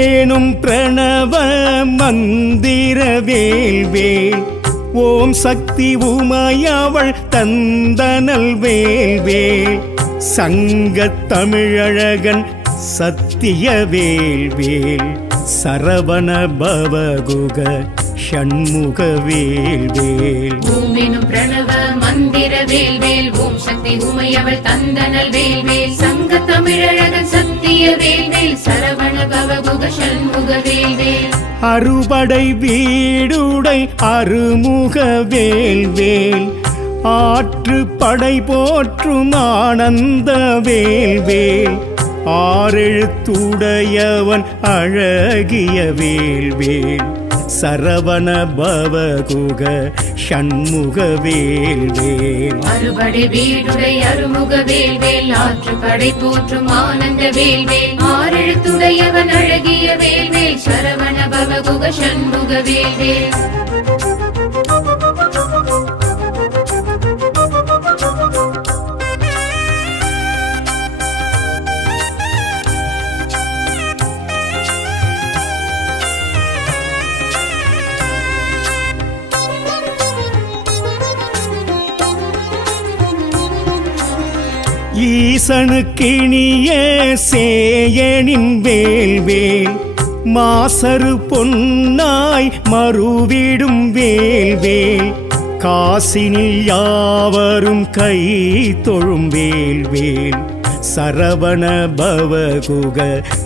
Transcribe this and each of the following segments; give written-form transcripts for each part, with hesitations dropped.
ஓமேனும் பிரணவ மந்திர வேல்வேல் ஓம் சக்தி உமையவள் தந்தனல் வேல்வேல் சங்கத் தமிழழகன் சத்திய வேல்வேல் சரவண பவகுக ஷண்முக வேல்வேல் ஓமேனும் பிரணவ மந்திர வேல்வேல் ஓம் சக்தி உமையவள் தந்தனல் வேல்வேல் சங்க தமிழழகன் சத்திய வேல்வேல் சரவண பவகுக ஷண்முக வேல்வேல் அறுபடை வீடுடை அருமுக வேல்வேல் ஆற்று படை போற்றும் ஆனந்த வேல்வேல் ஆறெழுத்துடையவன் அழகிய வேல்வேல் சரவண பவகுக ஷண்முக வேல்வேல் அறுபடை வீடுடை அருமுக வேல்வேல் ஆற்று படை போற்றும் ஆனந்த வேல்வேல் ஆறெழுத்துடையவன் அழகிய வேல்வேல் சரவண பவகுக ஷண்முக வேல்வேல் ஈசனுக்கினிய சேயனின் வேல்வேல் மாசரு பொன்னாய் மறுவிடும் வேல்வேல் காசினில் யாவரும் கை தொழும் வேல்வேல் சரவண பவகுக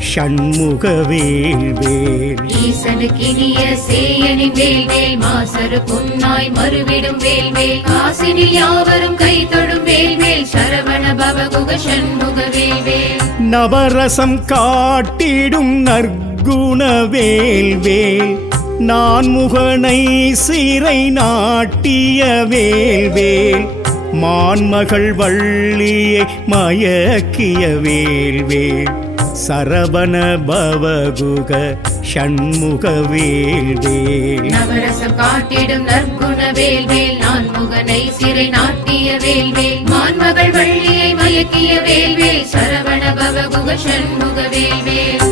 ஷண்முக வேல்வேல் ஈசனுக்கினிய சேயனின் வேல்வேல் மாசரு பொன்னாய் மறுவிடும் வேல்வேல் காசினில் யாவரும் கை தொழும் வேல்வேல் சரவண பவகுக ஷண்முக வேல்வேல் நவரசம் காட்டிடும் நற்குண வேல்வேல் நான்முகனை சிறை நாட்டிய வேல்வேல் மான்மகள் வள்ளியை மயக்கிய வேல்வேல் சரவண பவகுக ஷண்முக வேல்வேல் நவரசம் காட்டிடும் நற்குண வேல்வேல் நான்முகனை சிறை நாட்டிய வேல்வேல் மான்மகள் வள்ளியை மயக்கிய வேல்வேல் சரவண பவகுக ஷண்முக வேல்வேல்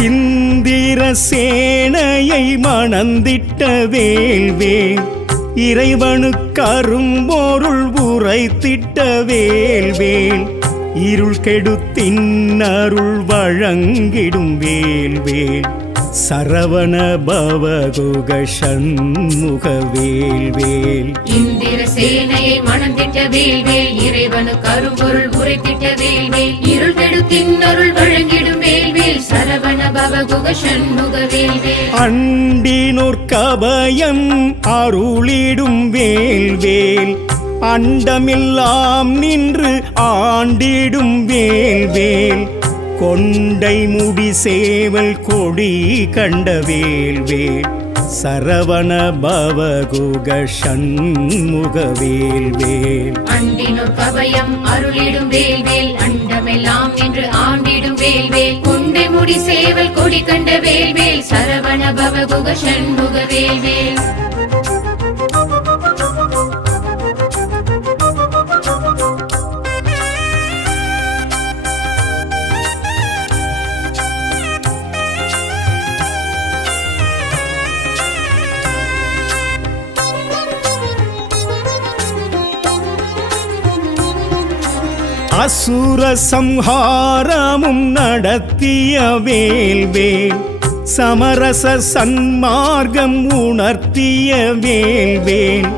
இந்திர சேனையை மணந்திட்ட வேல்வேல் இறைவனுக்கு அரும்பொருள் உரைத்திட்ட வேல்வேல் இருள் கெடுத்தின் அருள் வழங்கிடும் வேல்வேல் சரவண பவகுக ஷண்முக வேல்வேல் இந்திர சேனையை மணந்திட்ட வேல்வேல் இறைவனுக்கு அரும்பொருள் உரைத்திட்ட வேல்வேல் இருள் கெடுத்தின் அருள் வழங்கிடும் வேல்வேல் சரவண பவகுக ஷண்முக வேல்வேல் அண்டினோர் கபயம் அருளிடும் வேல்வேல் அண்டமில்லாம் நின்று ஆண்டிடும் வேல்வேல் கொண்டை முடி சேவல் கொடி கண்ட வேல்வேல் சரவண பவகுக ஷண்முக வேல்வேல் அண்டினோர் கபயம் அருளிடும் வேல்வேல் அண்டமெல்லாம் நின்று ஆண்டிடும் வேல்வேல் கொண்டை முடி சேவல் கொடி கண்ட வேல்வேல் சரவண பவகுக ஷண்முக வேல்வேல் அசுர சம்ஹாரமும் நடத்திய வேல்வேல் சமரச சன்மார்க்கம் உணர்த்திய வேல்வேல்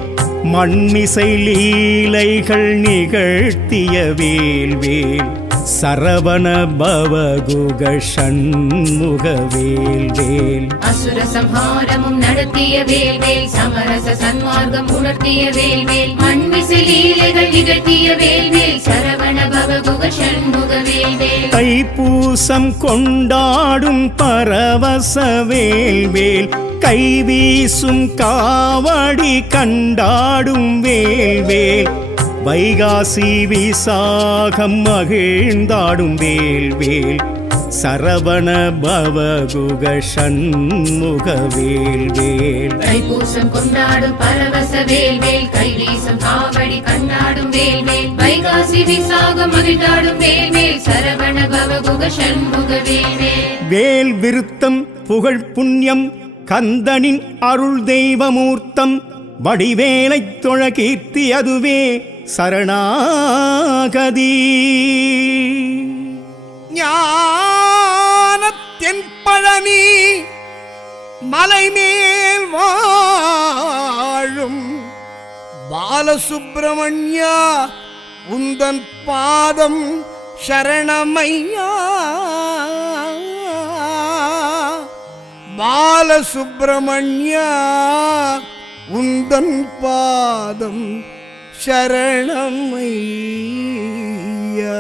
மண்மிசை லீலைகள் நிகழ்த்திய வேல்வேல் சரவண பவகுக ஷண்முக வேல்வேல் அசுர சம்ஹாரமும் நடத்திய வேல்வேல் சமரச சன்மார்க்கம் உணர்த்திய வேல்வேல் மண்மிசை லீலைகள் நிகழ்த்திய வேல்வேல் சரவண பவகுக ஷண்முக வேல்வேல் தைப்பூசம் கொண்டாடும் பரவச வேல்வேல் கைவீசும் காவடி கண்டாடும் வேல்வேல் வைகாசி விசாகம் மகிழ்ந்தாடும் வேல்வேல் சரவண பவகுக சண்முக வேல்வேல். தைப்பூசம் கொண்டாடும் பரவச வேல்வேல் கைவீசம் காவடி கண்ணாடும் வேல்வேல் வைகாசி விசாகம் மகிழ்ந்தாடும் வேல்வேல் சரவண பவகுக சண்முக வேல்வேல். வேல் விருத்தம் புகழ் புண்ணியம் கந்தனின் அருள் தெய்வமூர்த்தம் வடிவேலைத் தொழ கீர்த்தி அதுவே சரணாகதி. ஞானத்தின் பழனி மலைமேல் வாழும் பாலசுப்பிரமணியா உந்தன் பாதம் சரணமையா. பாலசுப்பிரமணியா உந்தன் பாதம் சரணமையா.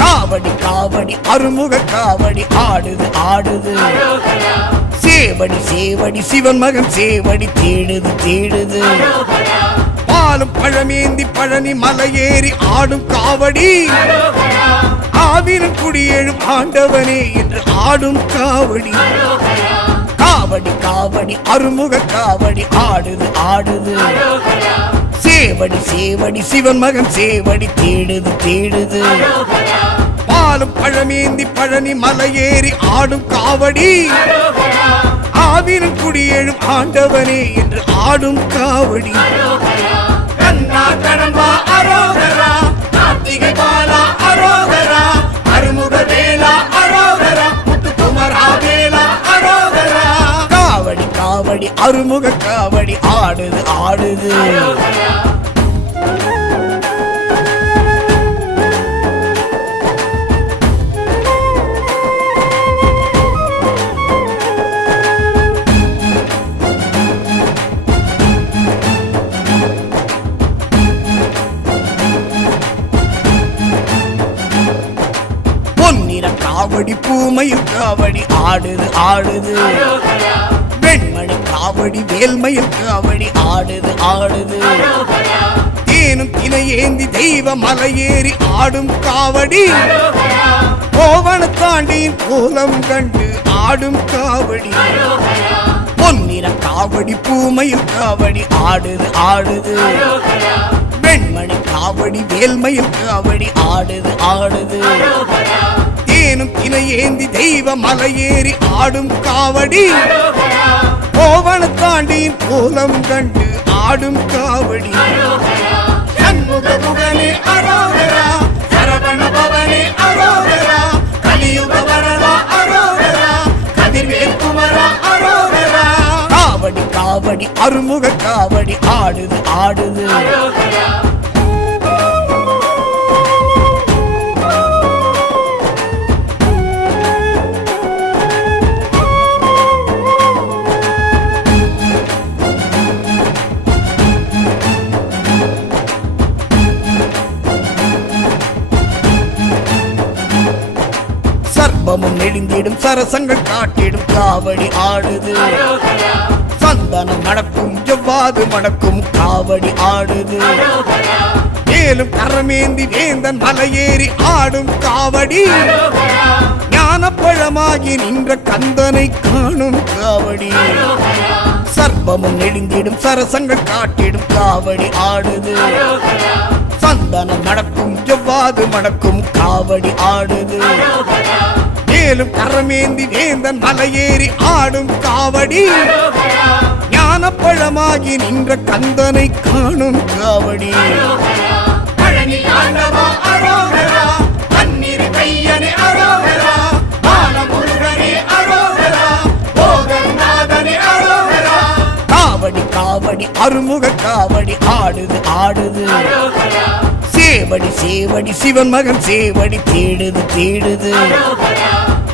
காவடி காவடி அருமுக காவடி ஆடுது ஆடுது. சேவடி சேவடி சிவன் மகன் சேவடி தேடுது தேடுது. பாலும் பழமேந்தி பழனி மலையேறி ஆடும் காவடி. ஆவினும் குடியேழும் ஆண்டவனே என்று ஆடும் காவடி. காவடி காவடி அருமுக காவடி ஆடுது ஆடுது. சேவடி சேவடி சிவன் மகன் சேவடி தேடுது தேடுது. பாலும் பழமேந்தி பழனி மலையேறி ஆடும் காவடி. ஆவினும் குடியேழும் ஆண்டவனே என்று ஆடும் காவடி. கண்ணா கடம்பா அரோகரா கார்த்திகை பாலா அரோகரா அருமுக வேலா அரோகரா முத்துக்குமரா வேலா அரோகரா. காவடி காவடி அருமுக காவடி ஆடுது ஆடுது. காவடி பூமையில் காவடி ஆடுது ஆடுது. வெண்மணி காவடி வேல்மையில் காவடி ஆடுது ஆடுது. தேனும் தினை ஏந்தி தெய்வ மலையேறி ஆடும் காவடி. கோவண தாண்டியின் கோலம் கண்டு ஆடும் காவடி. பொன்னிற காவடி பூமையில் காவடி ஆடுது ஆடுது. வெண்மணி காவடி வேல்மையில் காவடி ஆடுது ஆடுது. தேனும் தினை ஏந்தி தெய்வ மலையேறி ஆடும் காவடி. கோவண தாண்டியின் கோலம் கண்டு ஆடும் காவடி. சண்முகமுகனே அரோகரா சரவண பவனே அரோகரா கலியுக வரதா அரோகரா கதிர்வேல் குமரா அரோகரா. காவடி காவடி அருமுக காவடி ஆடுது ஆடுது. சர்பமும் நெடுந்திடும் சரசங்கள் காட்டிடும் காவடி ஆடுது. சந்தனம் மணக்கும் ஜவ்வாது மணக்கும் காவடி ஆடுது. மேலும் கரமேந்தி வேந்தன் மலையேறி ஆடும் காவடி. ஞானப்பழமாகி நின்ற கந்தனை காணும் காவடி. சர்பமும் நெடுந்திடும் சரசங்கள் காட்டிடும் காவடி ஆடுது. சந்தனம் மணக்கும் ஜவ்வாது மணக்கும் காவடி ஆடுது. மேலும் கரமேந்தி வேந்தன் மலையேறி ஆடும் காவடி. ஞானப்பழமாகி நின்ற கந்தனை காணும் காவடி. பழனி ஆண்டவா அரோகரா பன்னிரு கையனே அரோகரா பாலமுருகனே அரோகரா போகநாதனே அரோகரா. காவடி காவடி அருமுக காவடி ஆடுது ஆடுது. சேவடி சேவடி சிவன் மகன் சேவடி தேடுது தேடுது.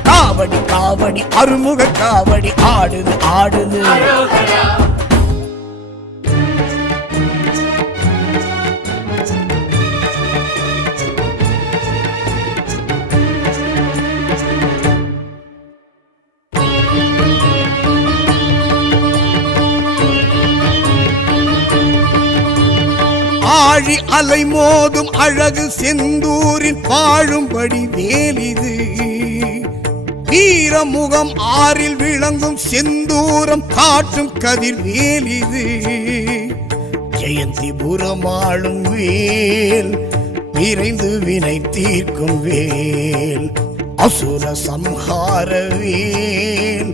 காவடி காவடி அருமுக காவடி ஆடுது ஆடுது. ஆழி அலை மோதும் அழகு செந்தூரில் வாழும்படி வேலிது வீரமுகம் ஆறில் விளங்கும் செந்தூரம் காட்டும் கதிர் வேலிது ஜெயந்திபுரம் ஆளும் வேல் விரைந்து வினை தீர்க்கும் வேல் அசுர சம்ஹார வேல்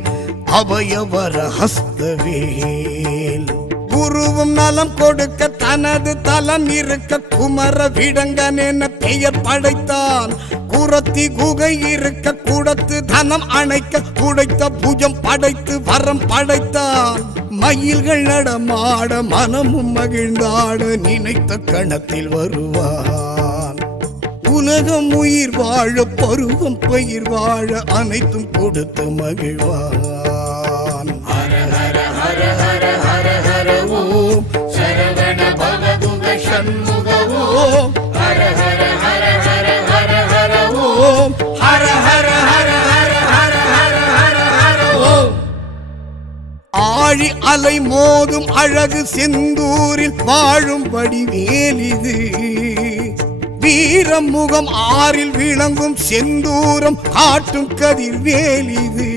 அபயவர ஹஸ்த வேல் குருவும் நலம் கொடுக்க தனது தலம் இருக்க குமர விடங்கன் என பெயர் படைத்தான் குரத்தி குகை இருக்க கூடத்து தனம் அணைக்க குடைத்த புஜம் படைத்து வரம் படைத்தான் மயில்கள் நடமாட மனமும் மகிழ்ந்தாட நினைத்த கணத்தில் வருவான் உலகம் உயிர் வாழ பருவம் பயிர் வாழ அனைத்தும் கொடுத்து மகிழ்வான் ஹர ஹர ஹர ஹர ஹர ஹர ஓம் சரவண பவகுக சண்முக ஓம் ஹர ஹர ஹர ஹர ஹர ஹர ஓம் ஹர ஹர ஹர ஹர ஹர ஹர ஹர ஹர ஓம் ஆழி அலை மோதும் அழகு செந்தூரில் வாழும்படி வேலிது வீரமுகம் ஆறில் விளங்கும் செந்தூரம் காட்டும் கதிர் வேலிது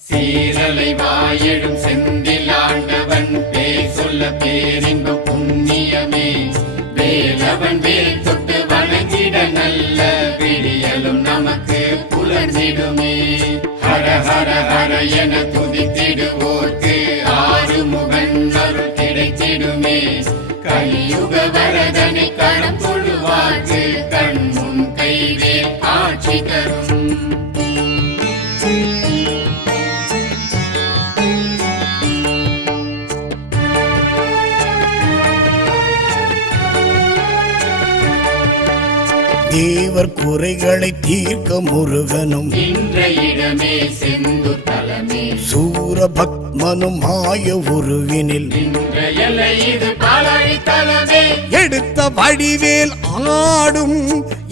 சீரலை வாயெழும் செந்தில் ஆண்டவன் பேர் சொல்ல பேரின்ப புண்ணியமே வேலவன் வேல் தொட்டு வணங்கிட நல்ல விடியலும் நமக்கு புலர்ந்திடுமே ஹர ஹர ஹர என துதித்திடுவோர்க்கு ஆறுமுகன் அருள் கிடைத்திடுமே கலியுக வரதனை கணம் தொழுவார்க்கு கண் முன் கைவேல் காட்சி தரும் தேவர் குறைகளை தீர்க்க முருகனும் நின்ற இடமே செந்தூர் தலமே சூரபத்மனும் மாய உருவினில் நின்ற எல்லை இது பாலாழி தலமே எடுத்த வடிவேல் ஆடும்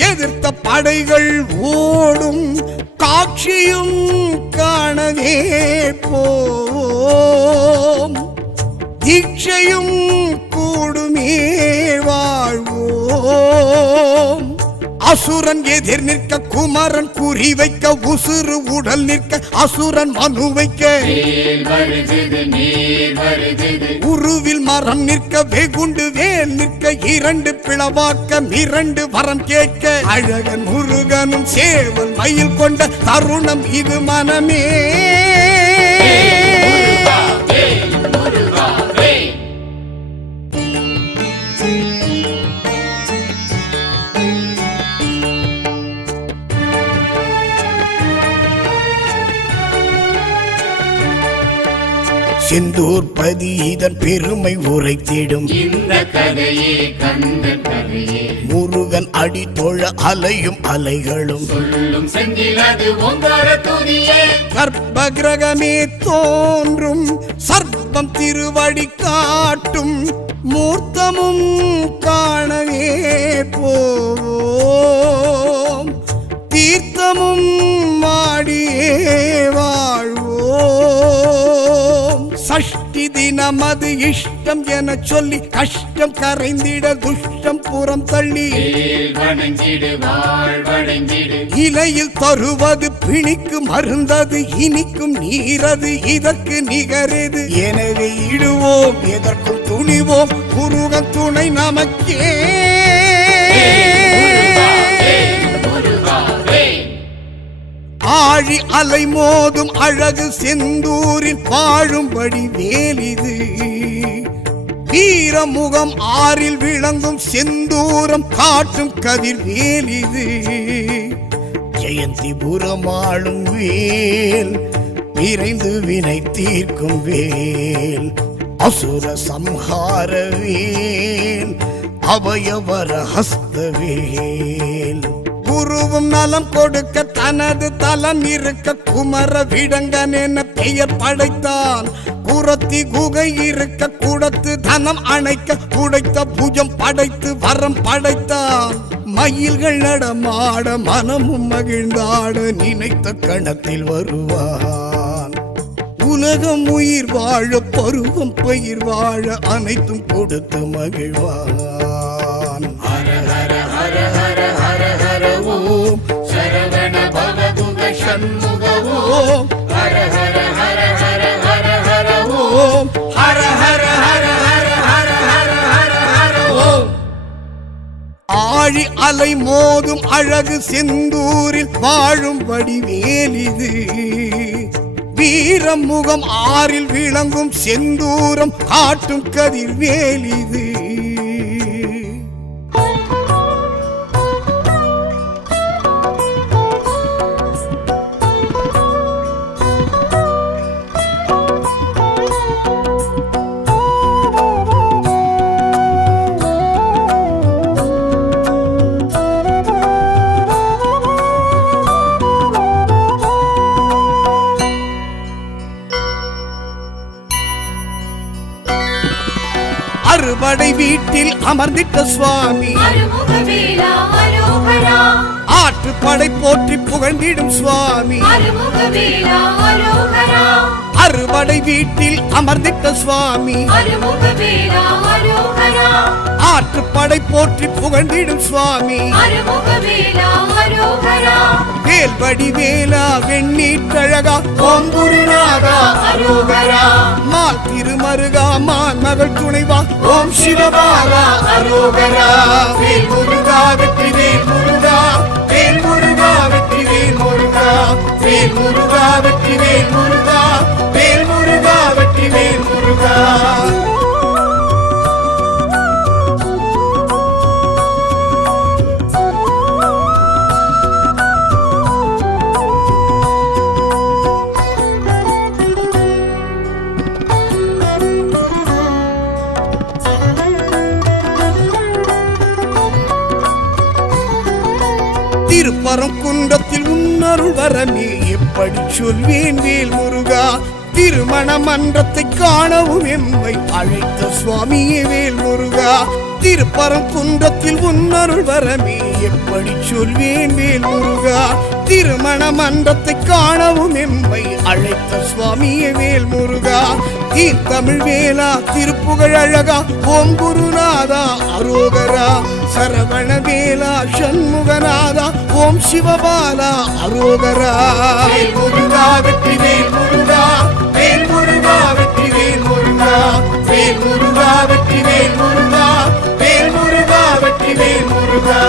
எதிர்த்த படைகள் ஓடும் காட்சியும் காணவே போம் தீட்சையும் கூடுமே வாழ்வோம் அசுரன் எதிர் நிற்க குமரன் குறி வைக்க உசுறு உடல் நிற்க அசுரன் மனு வைக்க உருவில் மரம் நிற்க வெகுண்டு வேல் நிற்க இரண்டு பிளவாக்க இரண்டு வரம் கேட்க அழகன் முருகனும் சேவல் மயில் கொண்ட தருணம் இது மனமே செந்தூர் பதி இதன் பெருமை உரைத்திடும் இந்த கதையே கந்த கதையே முருகன் அடி தொழ அலையும் அலைகளும் சொல்லும் செந்தில் அது ஓங்கார துதியே கர்ப்ப கிரகமே தோன்றும் சர்ப்பம் திருவடி காட்டும் மூர்த்தமும் காணவே போவோம் தீர்த்தமும் மாடியே வாழ்வோம் சஷ்டி தினமது இஷ்டம் என சொல்லி கஷ்டம் கரைந்திட துஷ்டம் புறம் தள்ளி வணங்கிடு வாழ்வடைந்திடு இலையில் தருவது பிணிக்கு மருந்தது இனிக்கும் நீரது இதற்கு நிகரது எனவே இடுவோம் எதற்கும் துணிவோம் முருகன் துணை நமக்கே ஆழி அலை மோதும் அழகு செந்தூரில் வாழும்படி வேலிது வீரமுகம் ஆறில் விளங்கும் செந்தூரம் காட்டும் கதிர் வேலிது ஜெயந்திபுரம் ஆளும் வேல் விரைந்து வினை தீர்க்கும் வேல் அசுர சம்ஹார வேல் அபயவர ஹஸ்த வேல் குருவும் நலம் கொடுக்க தனது தலம் இருக்க குமர விடங்கன் என பெயர் படைத்தான். குரத்தி குகை இருக்க குடத்து தனம் அணைக்க உடைத்த புஜம் படைத்து வரம் படைத்தான். மயில்கள் நடமாட மனமும் மகிழ்ந்தாட நினைத்த கணத்தில் வருவான். உலகம் உயிர் வாழ பருவம் பயிர் வாழ அனைத்தும் கொடுத்து மகிழ்வான். ஹர ஹர ஹர ஹர ஹர ஹர ஓம் சரவண பவகுக சண்முக ஓம் ஹர ஹர ஹர ஹர ஹர ஹர ஓம் ஹர ஹர ஹர ஹர ஹர ஹர ஹர ஹர ஓம். ஆழி அலை மோதும் அழகு செந்தூரில் வாழும் வடிவேலிது. வீரம் முகம் ஆறில் விளங்கும் செந்தூரம் காட்டும் கதிர்வேலிது. அறுபடை வீட்டில் அமர்ந்திட்ட சுவாமி அருமுகவேலா அரோகரா ஆற்றுப்படை போற்றி புகழ்ந்திடும் சுவாமி அருமுகவேலா அரோகரா அறுபடை வீட்டில் அமர்ந்திட்ட சுவாமி அருமுகவேலா அரோகரா ஆற்றுப்படை போற்றி புகழ்ந்திடும் சுவாமி அருமுகவேலா அரோகரா வேல்படி வேலா வெண்ணீற்றழகா ஓம் குருநாதா அரோகரா மால் திருமருகா மான் மகள் துணைவா ஓம் சிவபாலா அரோகரா வேல் முருகா வெற்றி வேல் முருகா வேல் முருகா வெற்றி வேல் முருகா வேல் முருகா வெற்றி வேல் முருகா வேல் முருகா வெற்றி வேல் முருகா. திருப்பரங்குன்றத்தில் உன்னருள் வரமே எப்படி சொல்வேன் வேல் முருகா. திருமண மன்றத்தை காணவும் எம்மை அழைத்த சுவாமியே வேல் முருகா. திருப்பரங்குன்றத்தில் உன்னருள் வரமே எப்படி சொல்வேன் வேல் முருகா. திருமண மன்றத்தை காணவும் எம்மை அழைத்த சுவாமியே வேல் முருகா. தமிழ் வேலா திருப்புகழ் அழகா ஓம் குருநாதா அரோகரா சரவண வேலா சண்முகநாதா ஓம் சிவபாலா அரோகரா. வேல் முருகா வெற்றி வேல் முருகா வேல் முருகா வெற்றி வேல் முருகா வேல் முருகா வெற்றி வேல் முருகா வேல் முருகா வெற்றி வேல் முருகா.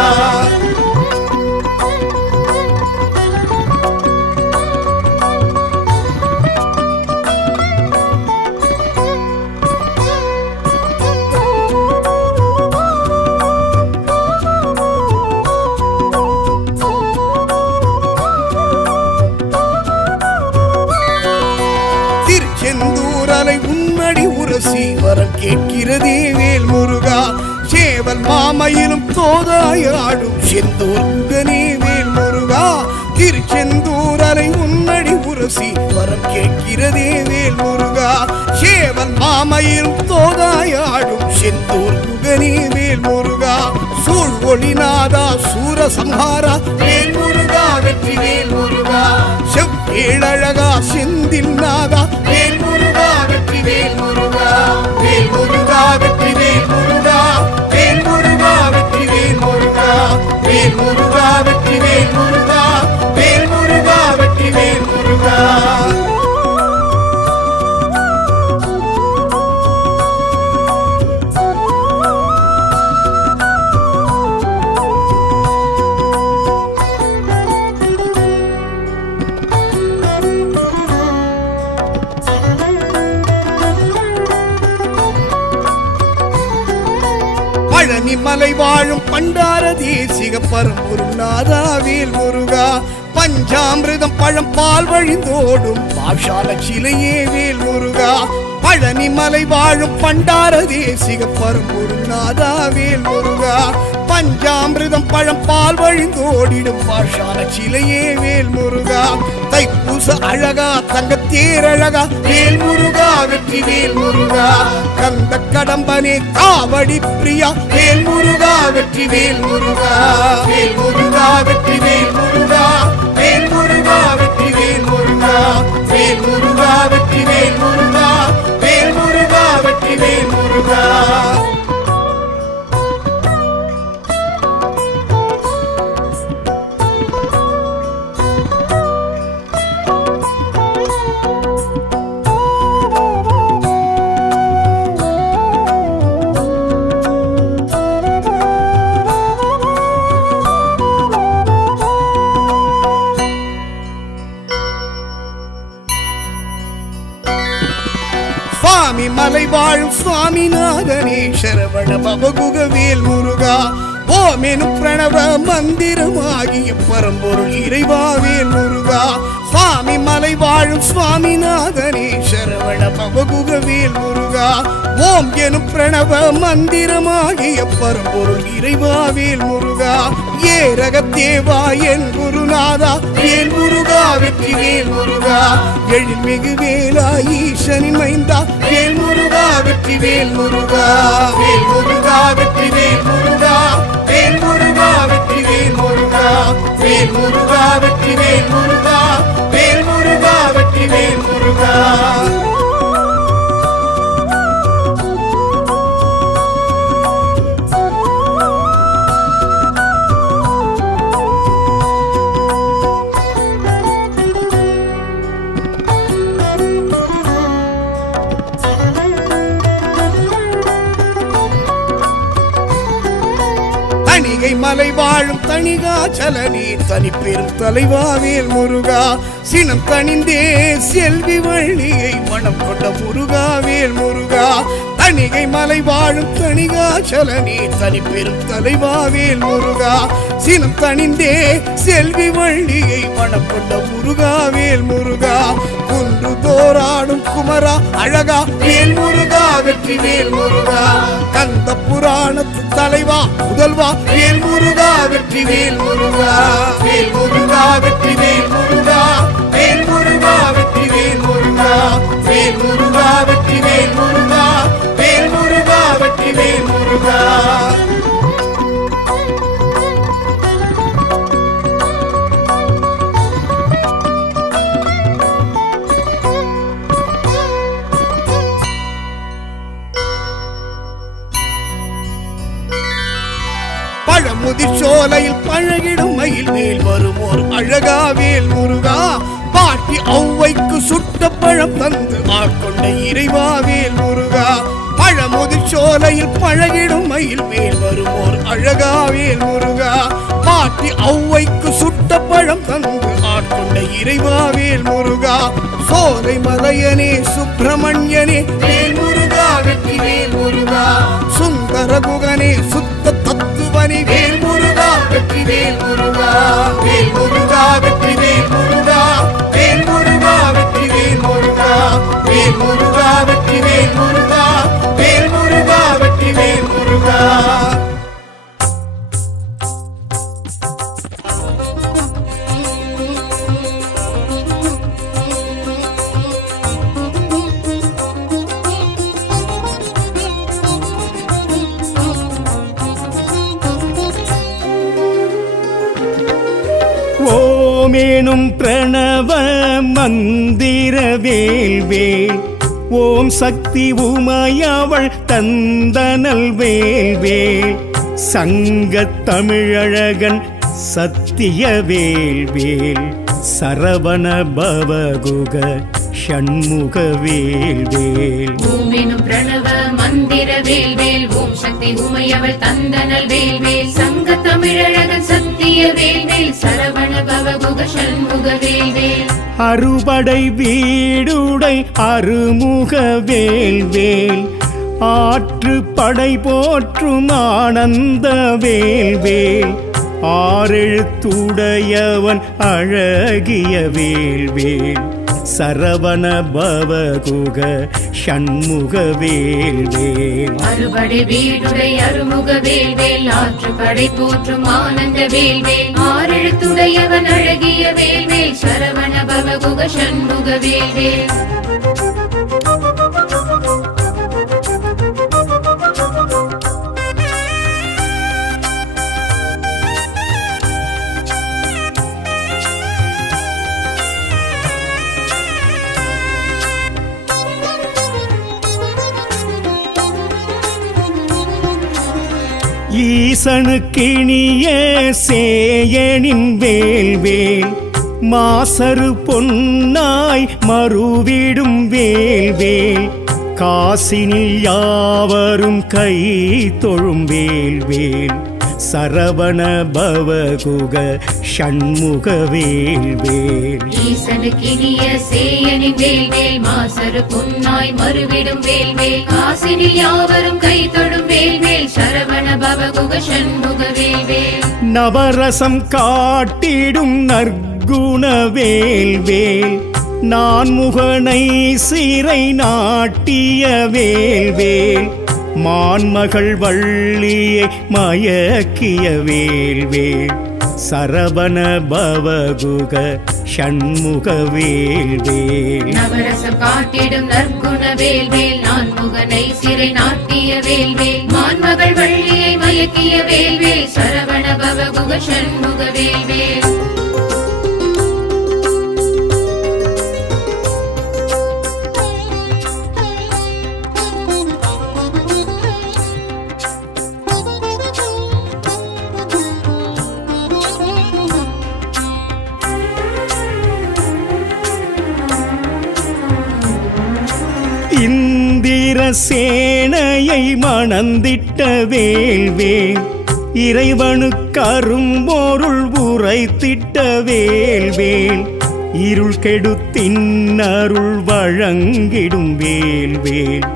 செந்தூரலை உன்னடி உரசி வரம் கேட்கிறதே வேல் முருகா. சேவல் மாமையிலும் தோதாயாடும் செந்தூர் குகனே வேல் முருகா. திருச்செந்தூரலை உன்னடி உரசி வரம் கேட்கிறதே வேல் முருகா. சேவல் மாமையிலும் தோதாயாடும் செந்தூர் குகனே வேல் முருகா. சூழ் ஒளிநாதா சூரசம்ஹாரா வேல் முருகா வெற்றி வேல் முருகா. செவ்வேழழகா செந்தில் நாதா வேல் முருகா வெற்றி வேல் முருகா வேல் முருகா வெற்றி வேல் முருகா வேல் முருகா வெற்றி வேல் முருகா வேல் முருகா வெற்றி வேல் முருகா வேல் முருகா வெற்றி வேல் முருகா. பழனி மலை வாழும் பண்டார தேசிக பரம்பொருளாதா வேல் முருகா. பஞ்சாமிர்தம் பழம் பால் வழிந்தோடும் பாஷால சிலையே வேல் முருகா. பழனிமலை வாழும் பண்டார தேசிக பரம்பொருள் நாதா வேல் முருகா பஞ்சாமிர்தம் பழம் பால் வழிந்தோடிடும் பாஷான சிலையே வேல் முருகா தைப்பூச அழகா தங்கத்தேர் அழகா வேல் முருகா வெற்றி வேல் முருகா கந்த கடம்பனே காவடி பிரியா வேல் முருகா வெற்றி வேல் முருகா வேல் முருகா வெற்றி வேல் முருகா வேல் முருகா வெற்றி வேல் முருகா வேல் முருகா வெற்றி வேல் முருகா வேல் முருகா வெற்றி வேல் முருகா சுவாமி மலை வாழும் சுவாமிநாதனே சரவண பவகுக வேல் முருகா ஓமெனும் பிரணவ மந்திரமாகிய பரம்பொருள் இறைவா வேல் முருகா சுவாமி மலை வாழும் சுவாமிநாதனே சரவண பவகுக வேல் முருகா ஓம் எனும் பிரணவ மந்திரமாகிய பரம்பொருள் இறைவா வேல் முருகா ஏரகத்தேவா என் குருநாதா வேல் முருகா வெற்றி வேல் முருகா எழில்மிகு வேலா ஈசனின் மைந்தா வேல் முருகா வெற்றி வேல் முருகா வேல் முருகா வெற்றி வேல் முருகா வேல் முருகா வெற்றி வேல் முருகா வேல் முருகா வெற்றி வேல் முருகா வேல் முருகா வெற்றி வேல் முருகா தணிகை மலை வாழும் தணிகாச்சலனே தனி பெரும் தலைவா வேல் முருகா சினம் தணிந்தே செல்வி வள்ளியை மனம் கொண்ட முருகா வேல் முருகா தணிகை மலை வாழும் தணிகாச்சலனே தனி பெரும் தலைவா வேல் முருகா சினம் தணிந்தே செல்வி வள்ளியை மனம் கொண்ட முருகா வேல் முருகா குன்று தோராடும் குமரா அழகா வேல் முருகா வெற்றி வேல் முருகா கந்த புராணத்து தலைவா முதல்வா வேல் முருகா வெற்றி வேல் முருகா வேல் முருகா வெற்றி வேல் முருகா வேல் முருகா வெற்றி வேல் முருகா வேல் முருகா வெற்றி வேல் முருகா வேல் முருகா வெற்றி வேல் முருகா பழமுதிர்ச்சோலையில் பழகிடும் மயில் மேல் வருமோர் அழகா வேல் முருகா பாட்டி ஔவைக்கு சுட்ட பழம் தந்து ஆட்கொண்ட இறைவா வேல் முருகா பழமுதிர்ச்சோலையில் பழகிடும் மயில் மேல் வருமோர் அழகா வேல் முருகா பாட்டி ஔவைக்கு சுட்ட பழம் தந்து ஆட்கொண்ட இறைவா வேல் முருகா சோலை மலையனே சுப்பிரமணியனே வேல் முருகா வெற்றி வேல் முருகா சுந்தர குகனே சுத்த தத்துவனே வேல் முருகா வெற்றி வேல் முருகா வேல் முருகா வெற்றி வேல் முருகா வேல் முருகா வெற்றி வேல் முருகா வேல் முருகா வெற்றி வேல் முருகா வேல் முருகா வெற்றி வேல் முருகா ஓமேனும் பிரணவ மந்திர வேல்வேல் ஓம் சக்தி உமையவள் தந்தனல் வேல்வேல் சங்கத் தமிழழகன் சத்திய வேல்வேல் சரவண பவகுக ஷண்முக வேல்வேல் ஓமெனும் பிரணவ மந்திர வேல்வேல் ஓம் சக்தி உமையவள் தந்தனல் வேல்வேல் சங்க தமிழழகன் சத்திய வேல்வேல் சரவண பவகுக ஷண்முக வேல்வேல் அறுபடை வீடுடை அருமுக வேல்வேல் ஆற்று படை போற்றும் ஆனந்த வேல்வேல் ஆறெழுத்துடையவன் அழகிய வேல்வேல் சரவண பவகுக ஷண்முக வேல்வேல். அறுபடை வீடுடை அருமுக வேல்வேல் ஆற்றுப்படை போற்றும் ஆனந்த வேல்வேல் ஆறெழுத்துடையவன் அழகிய வேல்வேல் சரவண பவகுக ஷண்முக வேல்வேல். ஈசனுக்கினிய சேயனின் வேல்வேல் மாசரு பொன்னாய் மறுவிடும் வேல்வேல் காசினில் யாவரும் கை தொழும் வேல்வேல் சரவண பவகுக ஷண்முக வேல்வேல். ஈசனுக்கினிய சேயனின் வேல்வேல் மாசரு பொன்னாய் மறுவிடும் வேல்வேல் காசினில் யாவரும் கை தொடும் வேல்வேல் சரவண பவகுக ஷண்முக வேல்வேல். நவரசம் காட்டிடும் நற்குண வேல்வேல் நான் முகனை சிறை நாட்டிய வேல்வேல் மான்மகள் வள்ளியை மயக்கிய வேல்வேல் சரவண பவகுக ஷண்முக வேல்வேல். நவரசம் காட்டிடும் நற்குண வேல்வேல் நான் முகனை சிறை நாட்டிய வேல்வேல் மான்மகள் வள்ளியை மயக்கிய வேல்வேல் சரவண பவகுக ஷண்முக வேல்வேல். இந்திர சேனையை மணந்திட்ட வேல்வேல் இறைவனுக்கு அரும்பொருள் உரைத்திட்ட வேல்வேல் இருள் கெடுத்தின் அருள் வழங்கிடும் வேல்வேல்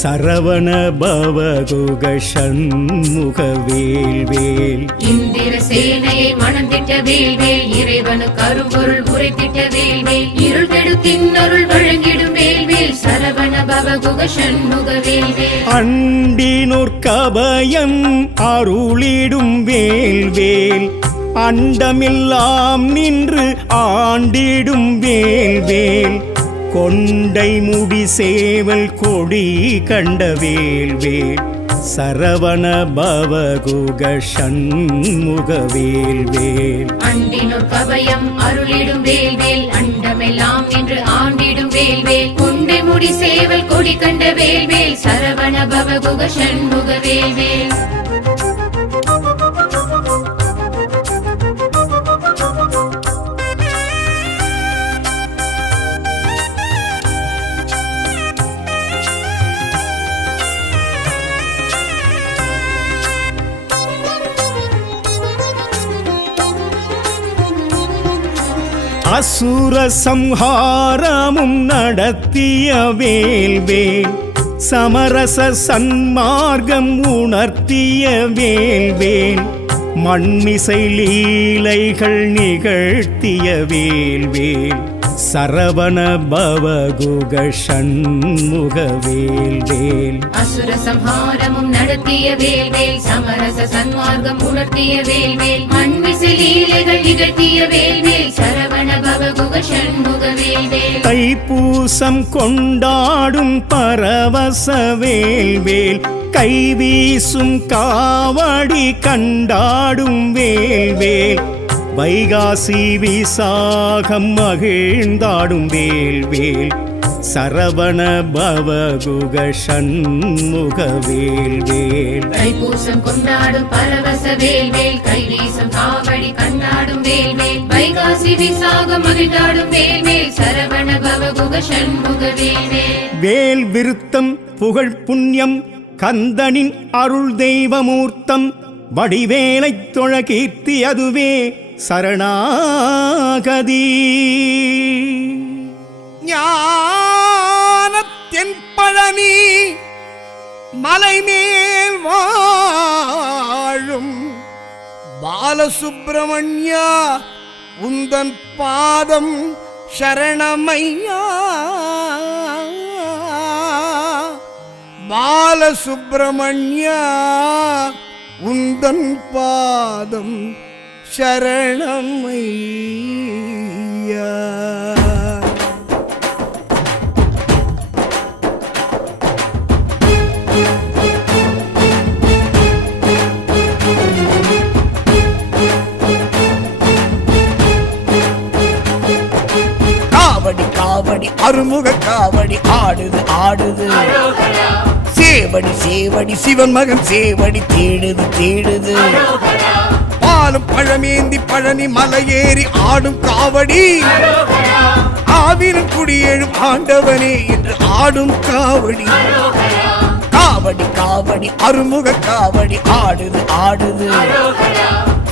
சரவண பவகுக ஷண்முக வேல்வேல். இந்திர சேனையை மணந்திட்ட வேல்வேல் இறைவனுக்கு அரும்பொருள் உரைத்திட்ட வேல்வேல் இருள் கெடுத்தின் அருள் வழங்கிடும் வேல்வேல் சரவண பவகுக ஷண்முக வேல்வேல். அண்டினோர் கபயம் அருளிடும் வேல்வேல் அண்டமெல்லாம் நின்று ஆண்டிடும் வேல்வேல் கொண்டை முடி சேவல் கொடி கண்ட வேல்வேல் சரவண பவகுக ஷண்முக வேல்வேல். அண்டினோர் கபயம் அருளிடும் வேல்வேல் அண்டமெல்லாம் நின்று ஆண்டிடும் வேல்வேல் கொண்டை முடி சேவல் கொடி கண்ட வேல்வேல் சரவண பவகுக ஷண்முக வேல்வேல். அசுர சம்ஹாரமும் நடத்திய வேல்வேல் சமரச சன்மார்க்கம் உணர்த்திய வேல்வேல் மண்மிசை லீலைகள் நிகழ்த்திய வேல்வேல் சரவண பவகுக ஷண்முக வேல்வேல். அசுர சம்ஹாரமும் நடத்திய வேல்வேல் சமரச சன்மார்க்கம் உணர்த்திய வேல்வேல் மண்மிசை லீலைகள் நிகழ்த்திய வேல்வேல் சரவண பவகுக ஷண்முக வேல்வேல். தைப்பூசம் கொண்டாடும் பரவச வேல்வேல் கைவீசும் காவடி கண்டாடும் வேல்வேல் வைகாசி விசாகம் மகிழ்ந்தாடும் வேல்வேல் சரவண பவகுக ஷண்முக வேல்வேல். தைப்பூசம் கொண்டாடும் பரவச வேல்வேல் கைவீசும் காவடி கண்டாடும் வேல்வேல் வைகாசி விசாகம் மகிழ்ந்தாடும் வேல்வேல் சரவண பவகுக ஷண்முக வேல்வேல். வேல் விருத்தம் புகழ் புண்ணியம் கந்தனின் அருள் தெய்வமூர்த்தம் வடிவேலைத் தொழ கீர்த்தி அதுவே சரணாகதி. ஞானத்தின் பழனி மலைமேல் வாழும் பாலசுப்பிரமணியா உந்தன் பாதம் சரணமையா பாலசுப்பிரமணியா உந்தன் பாதம் சரணமையா. காவடி காவடி அருமுக காவடி ஆடுது ஆடுது, சேவடி சேவடி சிவன் மகன் சேவடி தேடுது தேடுது, பாலும் பழமேந்தி பழனி மலையேறி ஆடும் காவடி, ஆவிரன் குடியேழும் ஆண்டவனே என்று ஆடும் காவடி. காவடி காவடி அருமுக காவடி ஆடுது ஆடுது,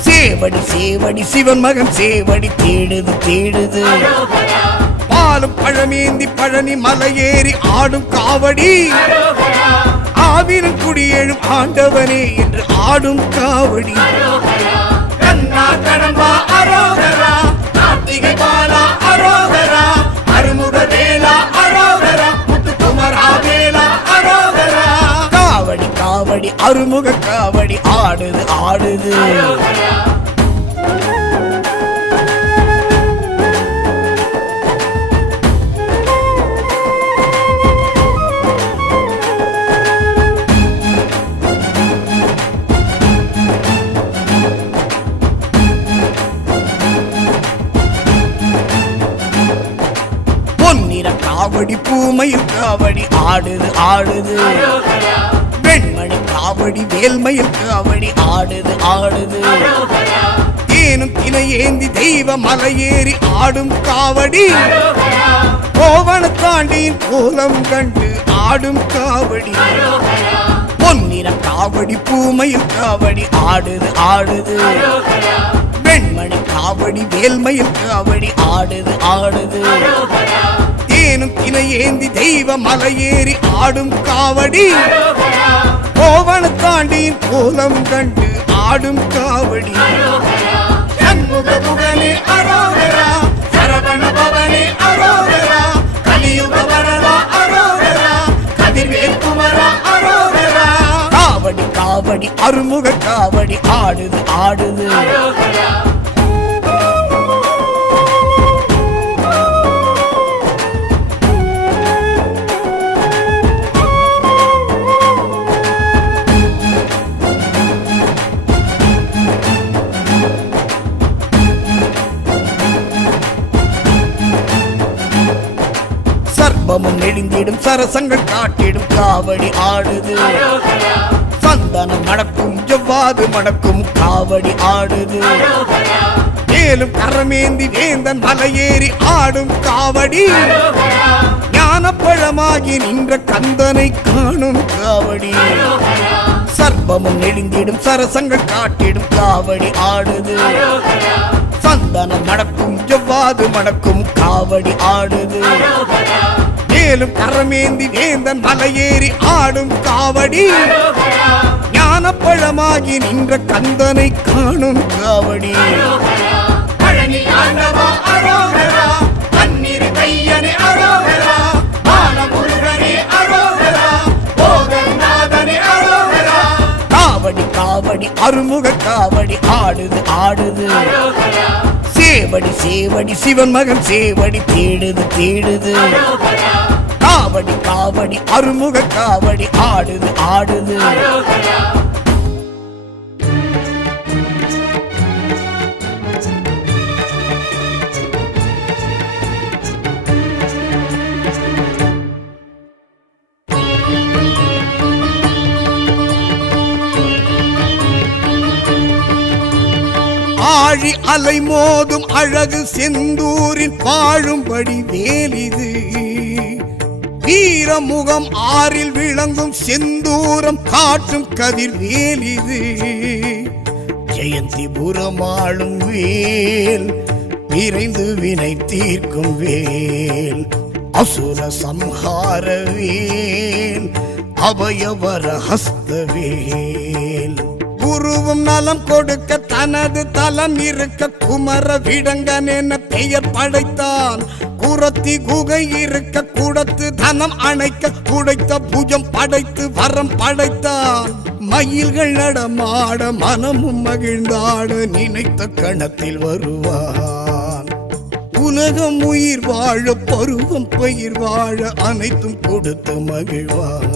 சேவடி சேவடி சிவன் மகன் சேவடி தேடுது தேடுது, பாலும் பழமேந்தி பழனி மலையேறி ஆடும் காவடி, ஆவிரன் குடியேழும் ஆண்டவனே என்று ஆடும் காவடி. கண்ணா கடம்பா அரோகரா, கார்த்திகை பாலா அரோகரா, அருமுக வேலா அரோகரா, முத்துக்குமரா வேலா அரோகரா. காவடி காவடி அருமுக காவடி ஆடுது ஆடுது. காவடி பூமையில் காவடி ஆடுது ஆடுது, வெண்மணி காவடி வேல்மையில் காவடி ஆடுது ஆடுது, தேனும் தினை ஏந்தி தெய்வ மலையேறி ஆடும் காவடி, கோவண தாண்டியின் கோலம் கண்டு ஆடும் காவடி. பொன்னிற காவடி பூமையில் காவடி ஆடுது ஆடுது, வெண்மணி காவடி வேல்மையில் காவடி ஆடுது ஆடுது, தேனும் தினை ஏந்தி தெய்வ மலையேறி ஆடும் காவடி, கோவண தாண்டியின் கோலம் கண்டு ஆடும் காவடி. சண்முகமுகனே அரோகரா, சரவண பவனே அரோகரா, கலியுக வரதா அரோகரா, கதிர்வேல் குமரா அரோகரா. காவடி காவடி அருமுக காவடி ஆடுது ஆடுது. சர்ப்பமும் நெடுங்கிடும் சரசங்கள் காட்டிடும் காவடி ஆடுது, சந்தனம் மணக்கும் ஜவ்வாது மணக்கும் காவடி ஆடுது, மேலும் கரமேந்தி வேந்தன் மலையேறி ஆடும் காவடி, ஞானப்பழமாகி நின்ற கந்தனை காணும் காவடி. சர்ப்பமும் நெடுங்கிடும் சரசங்கள் காட்டிடும் காவடி ஆடுது, சந்தனம் மணக்கும் ஜவ்வாது மணக்கும் காவடி ஆடுது, மேலும் கரமேந்தி வேந்தன் மலையேறி ஆடும் காவடி, ஞானப்பழமாகி நின்ற கந்தனை காணும் காவடி. பழனி ஆண்டவா அரோகரா, தண்ணீர் கையனே அரோகரா, பாலமுருகனே அரோகரா, போகநாதனே அரோகரா. காவடி காவடி அருமுக காவடி ஆடுது ஆடுது, சேவடி சேவடி சிவன் மகன் சேவடி தேடுது தேடுது, காவடி காவடி அருமுக காவடி ஆடுது ஆடுது. ஆழி அலை மோதும் அழகு செந்தூரில் வாழும்படி வேலிது, வீரமுகம் ஆறில் விளங்கும் செந்தூரம் காட்டும் கதிர் வேலிது, ஜெயந்திபுரம் ஆளும் வேல் விரைந்து வினை தீர்க்கும் வேல், அசுர சம்ஹார வேல் அபயவர ஹஸ்த வேல், குருவும் நலம் கொடுக்க தனது தலம் இருக்க குமர விடங்கன் என பெயர் படைத்தான். குரத்தி குகை இருக்க குடத்து தனம் அணைக்க குடைத்த புஜம் படைத்து வரம் படைத்தான். மயில்கள் நடமாட மனமும் மகிழ்ந்தாட நினைத்த கணத்தில் வருவான். உலகம் உயிர் வாழ பருவம் பயிர் வாழ அனைத்தும் கொடுத்து மகிழ்வான்.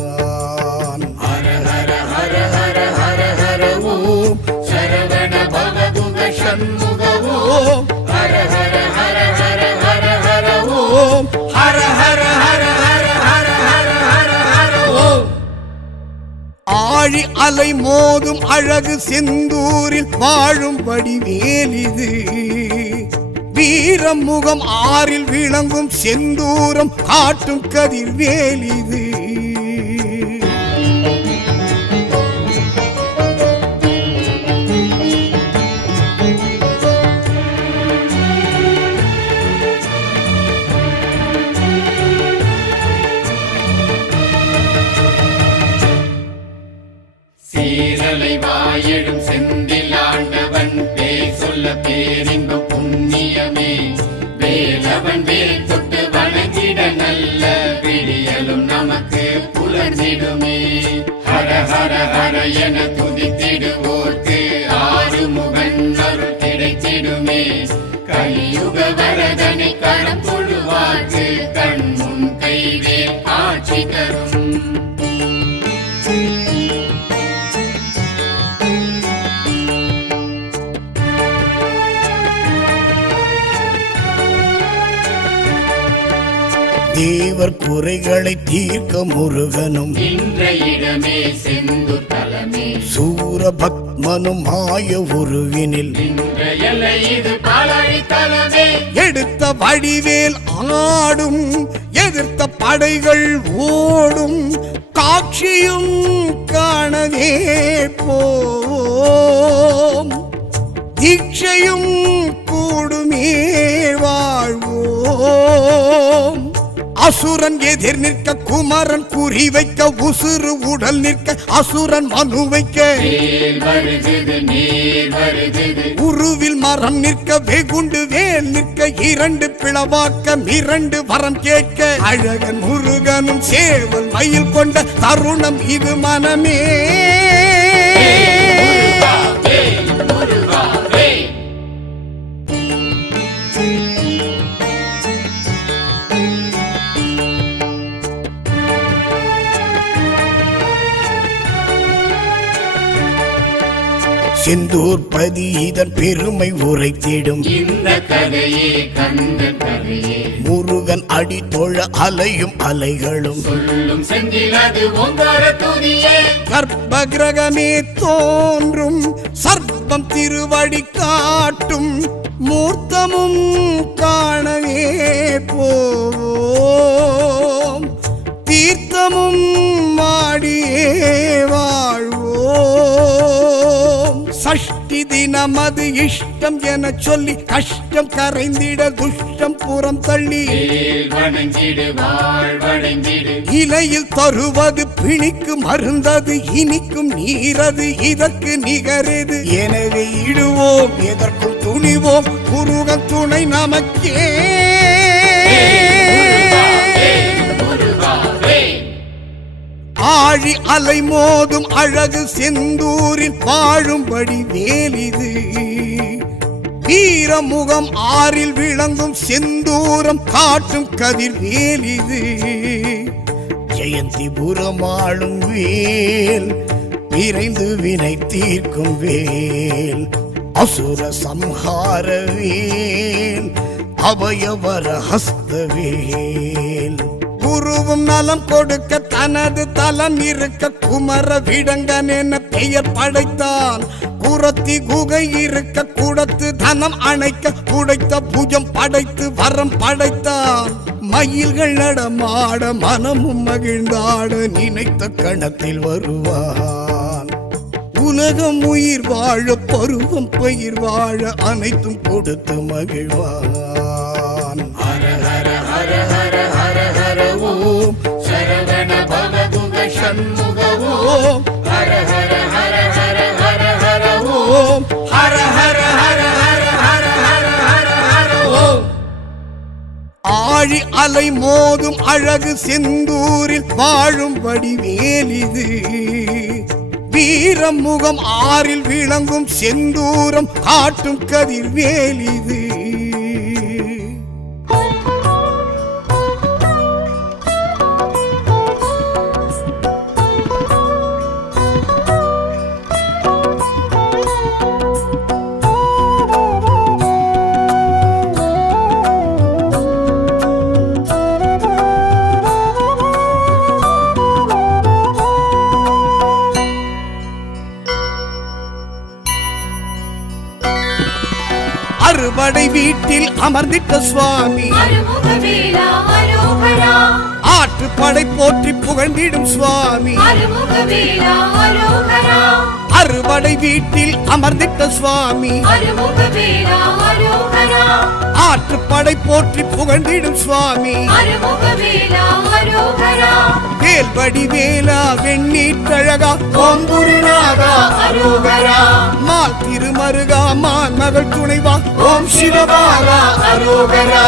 ஹர ஹர ஹர ஹர ஹர ஹர ஓம் சரவண பவகுக சண்முக ஓம். ஹர ஹர ஹர ஹர ஹர ஹர ஓம். ஹர ஹர ஹர ஹர ஹர ஹர ஹர ஹர ஓம். ஆழி அலை மோதும் அழகு செந்தூரில் வாழும் வடிவேலிது. வீரம் முகம் ஆறில் விளங்கும் செந்தூரம் காட்டும் கதிர்வேலிது. சீரலை வாயெழும் செந்தில் ஆண்டவன் பேர் சொல்ல பேரின்ப புண்ணியமே. வேலவன் வேல் தொட்டு வணங்கிட நல்ல விடியலும் நமக்கு புலர்ந்திடுமே. ஹர ஹர ஹர என துதித்திடுவோர்க்கு ஆறுமுகன் அருள் கிடைத்திடுமே. கலியுக வரதனை கரம் தொழுவார்க்கு கண் முன் கைவேல் காட்சி தரும். தேவர் குறைகளை தீர்க்க முருகனும் நின்ற இடமே செந்தூர் தலமே. சூரபத்மனும் மாய உருவினில் நின்ற எல்லை இது பாலாழி தலமே. எடுத்த வடிவேல் ஆடும் எதிர்த்த படைகள் ஓடும் காட்சியும் காணவே போம். தீட்சையும் கூடுமே வாழ்வோம். அசுரன் எதிர் நிற்க குமரன் குறி வைக்க உசுறு உடல் நிற்க அசுரன் மனு வைக்க வேல் வருகுது நீர் வருகுது. உருவில் மரம் நிற்க வெகுண்டு வேல் நிற்க இரண்டு பிளவாக்க இரண்டு வரம் கேட்க அழகன் முருகனும் சேவல் மயில் கொண்ட தருணம் இது மனமே. முருகா வேல் முருகா வேல். செந்தூர் பதி இதன் பெருமை உரைத்திடும் இந்த கதையே கந்தன் கதையே. முருகன் அடி தொழ அலையும் அலைகளும் சொல்லும் செந்தில் அது ஓங்கார துதியே. கர்ப்ப கிரகமே தோன்றும் சர்ப்பம் திருவடி காட்டும் மூர்த்தமும் காணவே போவோம். தீர்த்தமும் மாடியே வாழ்வோம். சஷ்டி தினமது இஷ்டம் என சொல்லி கஷ்டம் கரைந்திட துஷ்டம் புறம் தள்ளி வேல் வணங்கிடு வாழ் வணங்கிடு. இலையில் தருவது பிணிக்கு மருந்தது இனிக்கும் நீரது இதற்கு நிகரது. எனவே இடுவோம் எதற்கும் துணிவோம் முருகன் துணை நமக்கே. ஆழி அலை மோதும் அழகு செந்தூரில் வாழும்படி வேலிது. வீரமுகம் ஆறில் விளங்கும் செந்தூரம் காட்டும் கதிர் வேலிது. ஜெயந்திபுரம் ஆளும் வேல் விரைந்து வினை தீர்க்கும் வேல். அசுர சம்ஹார வேல் அபயவர ஹஸ்த வேல். குருவும் நலம் கொடுக்க தனது தலம் இருக்க குமர விடங்கன் என பெயர் படைத்தான். குரத்தி குகை இருக்க குடத்து தனம் அணைக்க குடைத்த புஜம் படைத்து வரம் படைத்தான். மயில்கள் நடமாட மனமும் மகிழ்ந்தாட நினைத்த கணத்தில் வருவான். உலகம் உயிர் வாழ பருவம் பயிர் வாழ அனைத்தும் கொடுத்து மகிழ்வான். ஹர ஹர ஹர ஹர ஹர ஹர ஓம் சரவண பவகுக சண்முக ஓம். ஹர ஹர ஹர ஹர ஹர ஹர ஆழி அலை மோதும் அழகு செந்தூரில் வாழும் வடிவேலிது. வீரம் முகம் ஆறில் விளங்கும் செந்தூரம் காட்டும் கதிர்வேலிது. அறுபடை வீட்டில் அமர்ந்திட்ட சுவாமி அருமுகவேலா அரோகரா. ஆற்றுப்படை போற்றி புகழ்ந்திடும் சுவாமி அருமுகவேலா அரோகரா. அறுபடை வீட்டில் அமர்ந்திட்ட சுவாமி அருமுகவேலா அரோகரா. ஆற்றுப்படை போற்றி புகழ்ந்திடும் சுவாமி அருமுகவேலா அரோகரா. வேல்வடி வேலா வெண்ணீற்றழகா ஓம் குருநாதா அரோகரா. மால் திருமருகா மான் மகள் துணைவா ஓம் சிவபாலா அரோகரா.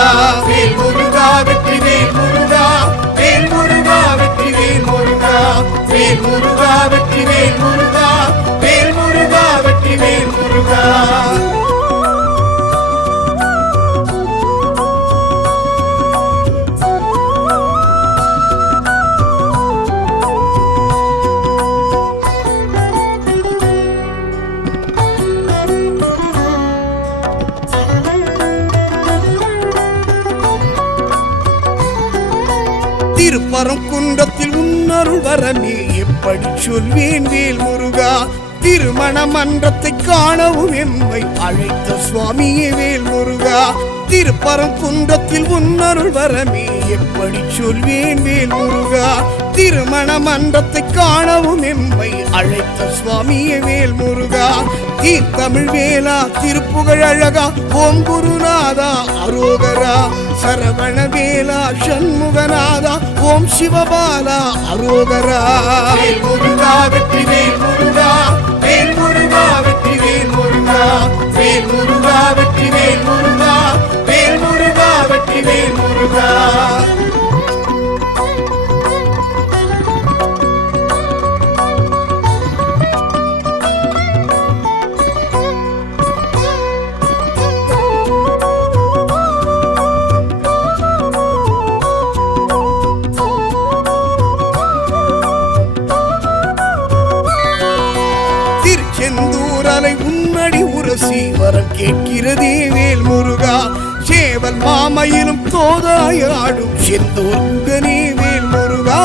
வேல் முருகா வெற்றி வேல் முருகா, வேல் முருகா வெற்றி வேல் முருகா, வேல் முருகா வெற்றி வேல் முருகா, வேல் முருகா வெற்றி வேல் முருகா. திருப்பரம் குன்றத்தில் உன்னருள் வரமே எப்படி சொல்வேன் வேல் முருகா. திருமண மன்றத்தை காணவும் எம்மை அழைத்த சுவாமியே வேல் முருகா. திருப்பரம் குன்றத்தில் உன்னருள் வரமே எப்படி சொல்வேன் வேல் முருகா. திருமண மன்றத்தை காணவும் எம்மை அழைத்த சுவாமியே வேல் முருகா. தமிழ் வேலா திருப்புகழ் அழகா ஓம் குருநாதா அரோகரா. சரவண வேலா சண்முகநாதா ஓம் சிவபாலா அரோகரா. வேல் முருகா வெற்றி வேல் முருகா, வேல் முருகா வெற்றி வேல் முருகா, வேல் முருகா வெற்றி வேல் முருகா, வேல் முருகா வெற்றி வேல் முருகா. திருச்செந்தூரலை உன்னடி உரசி வரம் கேட்கிறதே வேல் முருகா. சேவல் மாமையிலும் தோதாயாடும் செந்தூர் குகனே வேல் முருகா.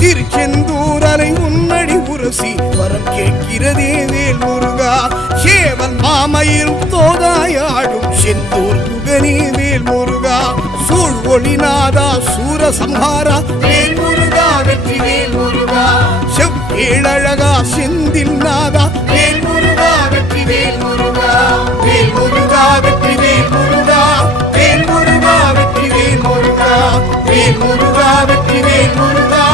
திருச்செந்தூரலை உன்னடி உரசி வரம் கேட்கிறதே வேல் முருகா. சேவல் மாமையிலும் தோதாயாடும் செந்தூர் குகனே வேல் முருகா. சூழ் ஒளிநாதா சூரசம்ஹாரா வேல் முருகா வெற்றி வேல் முருகா. செவ்வேழழகா செந்தில் நாதா வேல் முருகா வெற்றி வேல் முருகா, வேல் முருகா வெற்றி வேல் முருகா, வேல் முருகா வெற்றி வேல் முருகா, வேல் முருகா வெற்றி வேல் முருகா,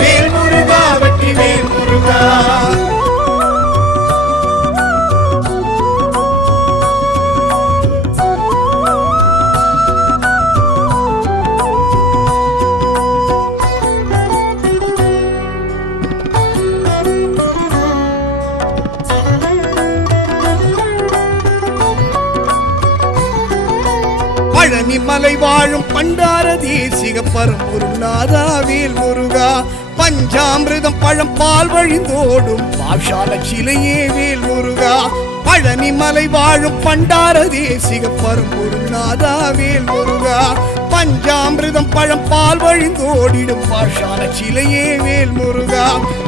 வேல் முருகா வெற்றி வேல் முருகா. பழனி மலை வாழும் பண்டார தேசிக பரம்பொருநாதா வேல் முருகா. பஞ்சாமிர்தம் பழம் பால் வழிந்தோடும் பாஷால சிலையே வேல் முருகா. பழனி மலை வாழும் பண்டார தேசிக பரம்பொருநாதா வேல் முருகா. பஞ்சாமிர்தம் பழம் பால் வழிந்தோடிடும் பாஷால சிலையே வேல் முருகா.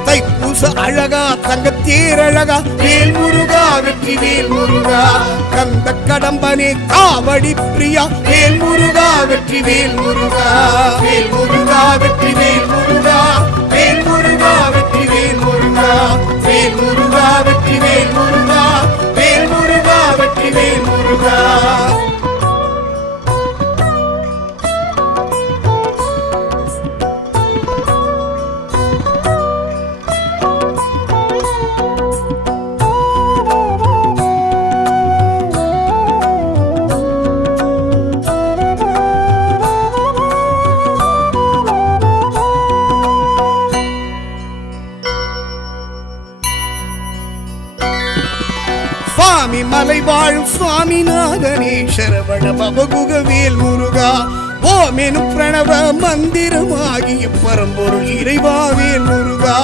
தைப்பூச அழகா தங்கத்தேர் அழகா வேல் முருகா வெற்றி வேல் முருகா. கந்த கடம்பனே காவடி பிரியா வேல் முருகா வெற்றி வேல் முருகா, வேல் முருகா வெற்றி வேல் முருகா, வேல் முருகா வெற்றி வேல் முருகா, வேல் முருகா வெற்றி வேல் முருகா, வேல் முருகா வெற்றி வேல் முருகா. சுவாமி மலை வாழும் சுவாமிநாதனே சரவண பவகுகவேல் முருகா ஓம் எனும் பிரணவ மந்திரமாகிய பரம்பொருள் இறைவாவேல் முருகா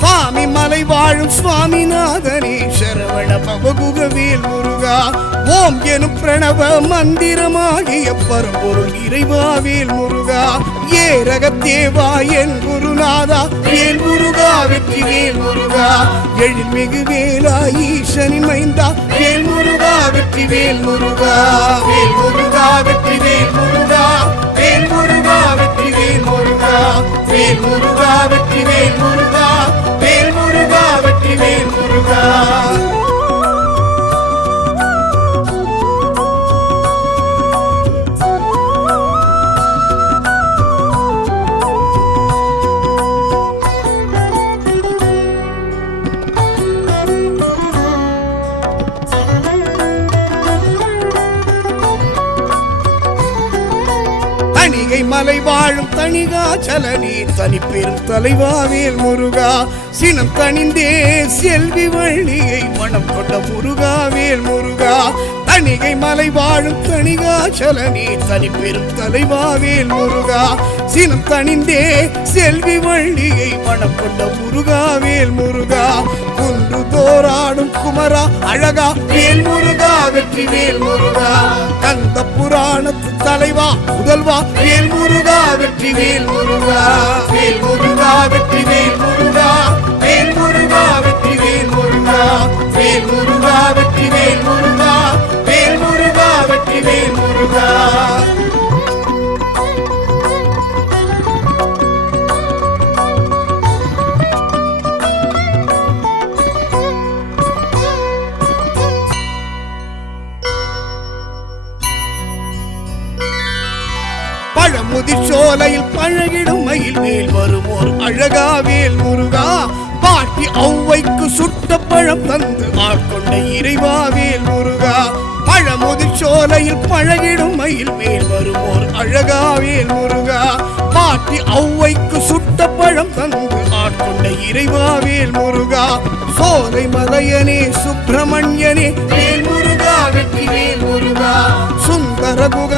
சுவாமி மலை வாழும் சுவாமிநாதனே சரவண பவகுகவேல் முருகா ஓம் எனும் பிரணவ மந்திரமாகிய பரம்பொருள் இறைவாவேல் முருகா ஏரகத்தேவா என் குருநாதா வேல் முருகா வெற்றி வேல் முருகா எழில்மிகு வேலா ஈசனின் மைந்தா வேல் முருகா வெற்றி வேல் முருகா வேல் முருகா வெற்றி வேல் முருகா வேல் முருகா வெற்றி வேல் முருகா வேல் முருகா வெற்றி வேல் முருகா வேல் முருகா வெற்றி வேல் முருகா தணிகை மலை வாழும் தணிகாச்சலனே தனி பெரும் தலைவாவேல் முருகா சினம் தணிந்தே செல்வி வள்ளியை மனம் கொண்ட முருகாவேல் முருகா தணிகை மலை வாழும் தணிகாச்சலனே தனி பெரும் தலைவாவேல் முருகா சினம் தணிந்தே செல்வி வள்ளியை மனம் கொண்ட முருகாவேல் முருகா குன்று தோராடும் குமரா அழகா வேல் முருகா வெற்றி வேல் முருகா கந்த புராணத்து தலைவா முதல்வா வேல் முருகா வெற்றி வேல் முருகா வேல் முருகா வெற்றி வேல் முருகா வேல் முருகா வெற்றி வேல் முருகா வேல் முருகா வெற்றி வேல் முருகா வேல் முருகா வெற்றி வேல் முருகா பழமுதிர்ச்சோலையில் பழகிடும் மயில் மேல் வருமோர் அழகாவேல் முருகா பாட்டி ஔவைக்கு சுட்ட பழம் தந்து ஆட்கொண்ட இறைவாவேல் முருகா பழமுதிர்ச்சோலையில் பழகிடும் மயில் மேல் வருமோர் அழகாவேல் முருகா பாட்டி ஔவைக்கு சுட்ட பழம் தந்து ஆட்கொண்ட இறைவாவேல் முருகா சோலை மலையனே சுப்பிரமணியனே வேல் முருகா வெற்றி வேல் முருகா சுந்தர குக